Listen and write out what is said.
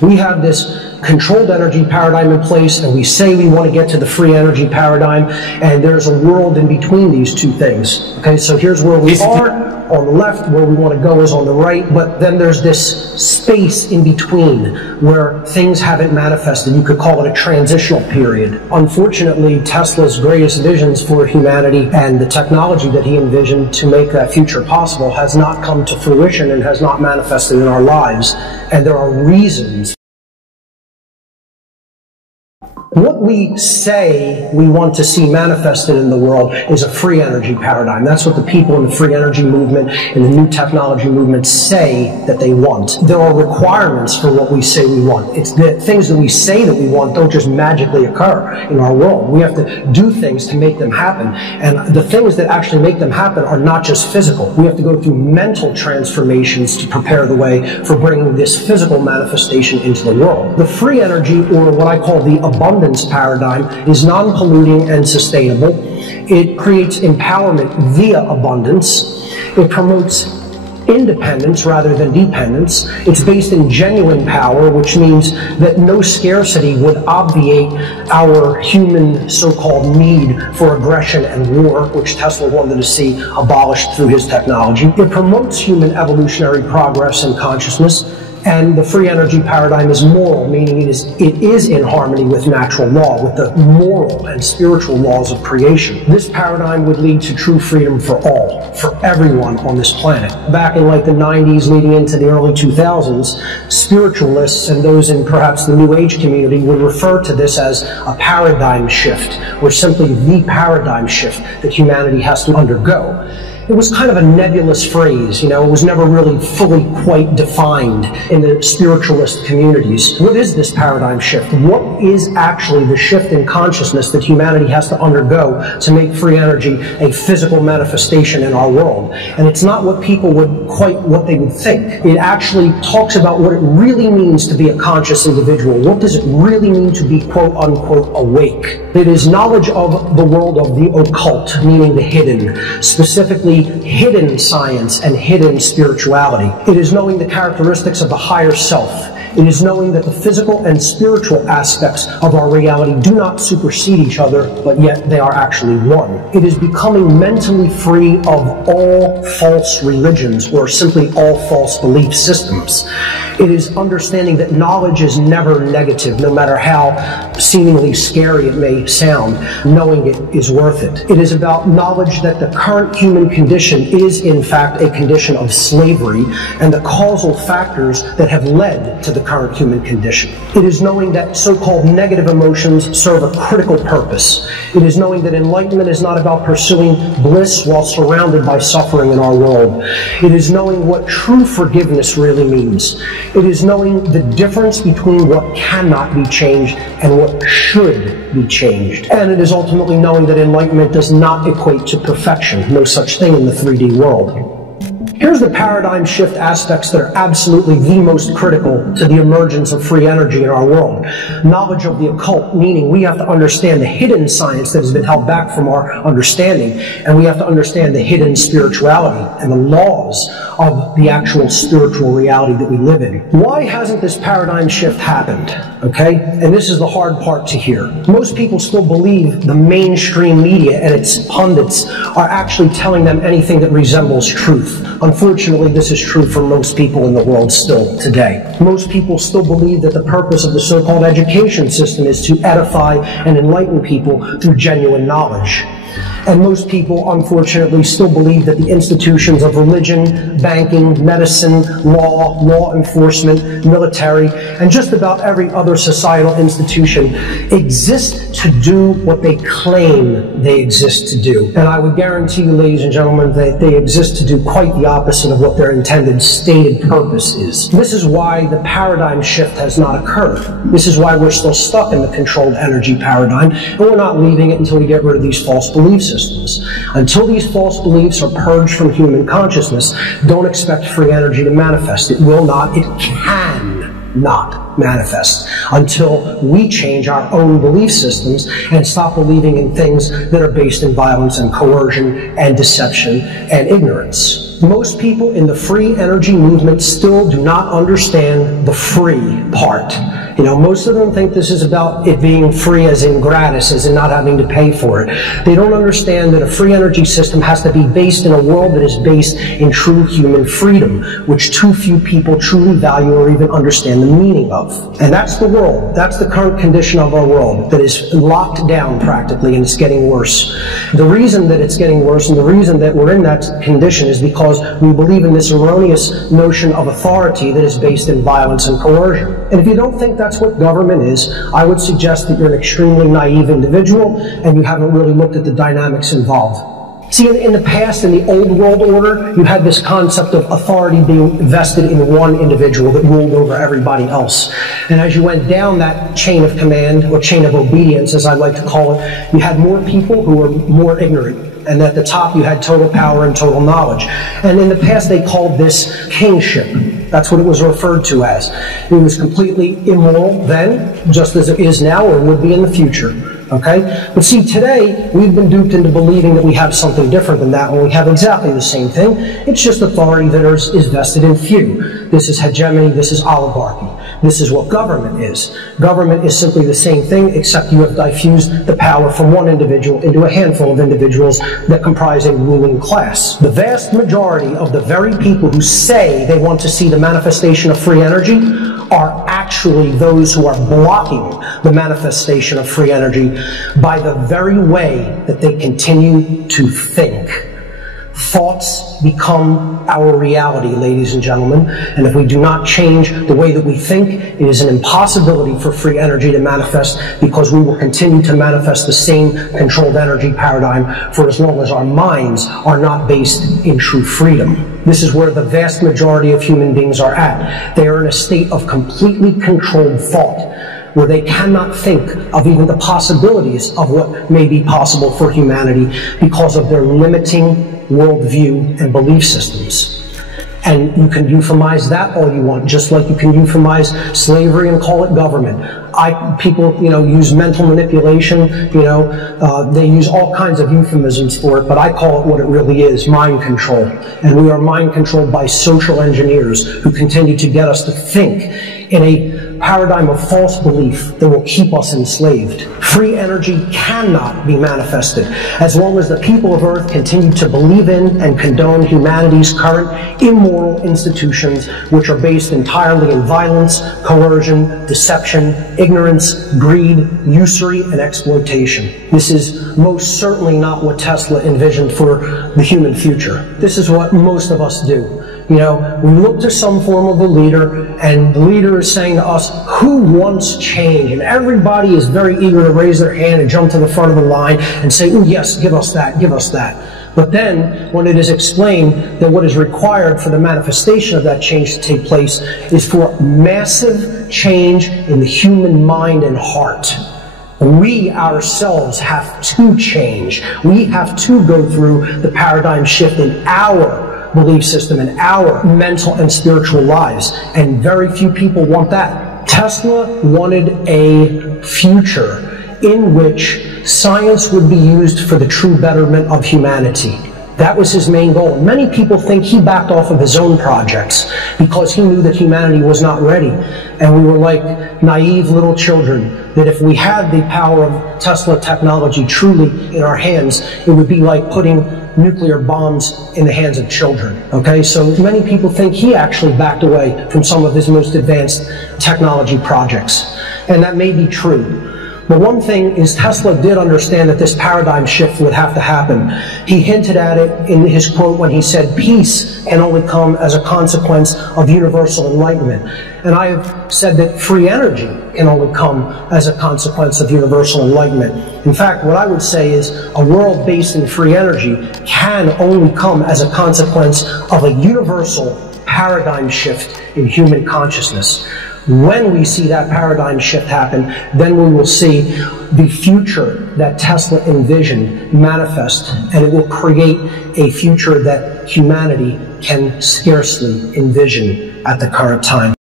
We have this controlled energy paradigm in place, and we say we want to get to the free energy paradigm, and there's a world in between these two things. Okay, so here's where we are on the left, where we want to go is on the right, but then there's this space in between where things haven't manifested. You could call it a transitional period. Unfortunately, Tesla's greatest visions for humanity and the technology that he envisioned to make that future possible has not come to fruition and has not manifested in our lives, and there are reasons. What we say we want to see manifested in the world is a free energy paradigm. That's what the people in the free energy movement and the new technology movement say that they want. There are requirements for what we say we want. It's the things that we say that we want don't just magically occur in our world. We have to do things to make them happen. And the things that actually make them happen are not just physical. We have to go through mental transformations to prepare the way for bringing this physical manifestation into the world. The free energy, or what I call the abundance paradigm, is non-polluting and sustainable. It creates empowerment via abundance. It promotes independence rather than dependence. It's based in genuine power, which means that no scarcity would obviate our human so-called need for aggression and war, which Tesla wanted to see abolished through his technology. It promotes human evolutionary progress and consciousness. And the free energy paradigm is moral, meaning it is in harmony with natural law, with the moral and spiritual laws of creation. This paradigm would lead to true freedom for all, for everyone on this planet. Back in like the 90s leading into the early 2000s, spiritualists and those in perhaps the New Age community would refer to this as a paradigm shift, or simply the paradigm shift that humanity has to undergo. It was kind of a nebulous phrase, it was never really fully quite defined in the spiritualist communities. What is this paradigm shift? What is actually the shift in consciousness that humanity has to undergo to make free energy a physical manifestation in our world? And it's not what people what they would think. It actually talks about what it really means to be a conscious individual. What does it really mean to be quote unquote awake? It is knowledge of the world of the occult, meaning the hidden, specifically hidden science and hidden spirituality. It is knowing the characteristics of the higher self. It is knowing that the physical and spiritual aspects of our reality do not supersede each other, but yet they are actually one. It is becoming mentally free of all false religions, or simply all false belief systems. It is understanding that knowledge is never negative, no matter how seemingly scary it may sound. Knowing it is worth it. It is about knowledge that the current human condition is in fact a condition of slavery, and the causal factors that have led to the current human condition. It is knowing that so-called negative emotions serve a critical purpose. It is knowing that enlightenment is not about pursuing bliss while surrounded by suffering in our world. It is knowing what true forgiveness really means. It is knowing the difference between what cannot be changed and what should be changed. And it is ultimately knowing that enlightenment does not equate to perfection. No such thing in the 3D world. Here's the paradigm shift aspects that are absolutely the most critical to the emergence of free energy in our world. Knowledge of the occult, meaning we have to understand the hidden science that has been held back from our understanding, and we have to understand the hidden spirituality and the laws of the actual spiritual reality that we live in. Why hasn't this paradigm shift happened? Okay? And this is the hard part to hear. Most people still believe the mainstream media and its pundits are actually telling them anything that resembles truth. Unfortunately, this is true for most people in the world still today. Most people still believe that the purpose of the so-called education system is to edify and enlighten people through genuine knowledge. And most people, unfortunately, still believe that the institutions of religion, banking, medicine, law enforcement, military, and just about every other societal institution exist to do what they claim they exist to do. And I would guarantee you, ladies and gentlemen, that they exist to do quite the opposite of what their intended stated purpose is. This is why the paradigm shift has not occurred. This is why we're still stuck in the controlled energy paradigm, and we're not leaving it until we get rid of these false belief systems. Until these false beliefs are purged from human consciousness, don't expect free energy to manifest. It will not, it can not manifest until we change our own belief systems and stop believing in things that are based in violence and coercion and deception and ignorance. Most people in the free energy movement still do not understand the free part. You know, most of them think this is about it being free as in gratis, as in not having to pay for it. They don't understand that a free energy system has to be based in a world that is based in true human freedom, which too few people truly value or even understand the meaning of. And that's the world. That's the current condition of our world that is locked down practically, and it's getting worse. The reason that it's getting worse and the reason that we're in that condition is because we believe in this erroneous notion of authority that is based in violence and coercion. And if you don't think that's what government is, I would suggest that you're an extremely naive individual and you haven't really looked at the dynamics involved. See, in the past, in the old world order, you had this concept of authority being vested in one individual that ruled over everybody else. And as you went down that chain of command, or chain of obedience, as I like to call it, you had more people who were more ignorant. And at the top, you had total power and total knowledge. And in the past, they called this kingship. That's what it was referred to as. It was completely immoral then, just as it is now, or would be in the future. Okay? But see, today, we've been duped into believing that we have something different than that, when we have exactly the same thing. It's just authority that is vested in few. This is hegemony, this is oligarchy. This is what government is. Government is simply the same thing, except you have diffused the power from one individual into a handful of individuals that comprise a ruling class. The vast majority of the very people who say they want to see the manifestation of free energy are actually those who are blocking the manifestation of free energy by the very way that they continue to think. Thoughts become our reality, ladies and gentlemen, and if we do not change the way that we think, it is an impossibility for free energy to manifest, because we will continue to manifest the same controlled energy paradigm for as long as our minds are not based in true freedom. This is where the vast majority of human beings are at. They are in a state of completely controlled thought, where they cannot think of even the possibilities of what may be possible for humanity because of their limiting worldview and belief systems. And you can euphemize that all you want, just like you can euphemize slavery and call it government. People, use mental manipulation, they use all kinds of euphemisms for it, but I call it what it really is, mind control. And we are mind controlled by social engineers who continue to get us to think in a paradigm of false belief that will keep us enslaved. Free energy cannot be manifested as long as the people of Earth continue to believe in and condone humanity's current immoral institutions, which are based entirely in violence, coercion, deception, ignorance, greed, usury, and exploitation. This is most certainly not what Tesla envisioned for the human future. This is what most of us do. We look to some form of a leader, and the leader is saying to us, who wants change? And everybody is very eager to raise their hand and jump to the front of the line and say, oh yes, give us that, give us that. But then, when it is explained that what is required for the manifestation of that change to take place is for massive change in the human mind and heart. We ourselves have to change. We have to go through the paradigm shift in our belief system and our mental and spiritual lives. And very few people want that. Tesla wanted a future in which science would be used for the true betterment of humanity. That was his main goal. And many people think he backed off of his own projects because he knew that humanity was not ready. And we were like naive little children, that if we had the power of Tesla technology truly in our hands, it would be like putting nuclear bombs in the hands of children. Okay, so many people think he actually backed away from some of his most advanced technology projects. And that may be true. But one thing is, Tesla did understand that this paradigm shift would have to happen. He hinted at it in his quote when he said, peace can only come as a consequence of universal enlightenment. And I have said that free energy can only come as a consequence of universal enlightenment. In fact, what I would say is a world based in free energy can only come as a consequence of a universal paradigm shift in human consciousness. When we see that paradigm shift happen, then we will see the future that Tesla envisioned manifest, and it will create a future that humanity can scarcely envision at the current time.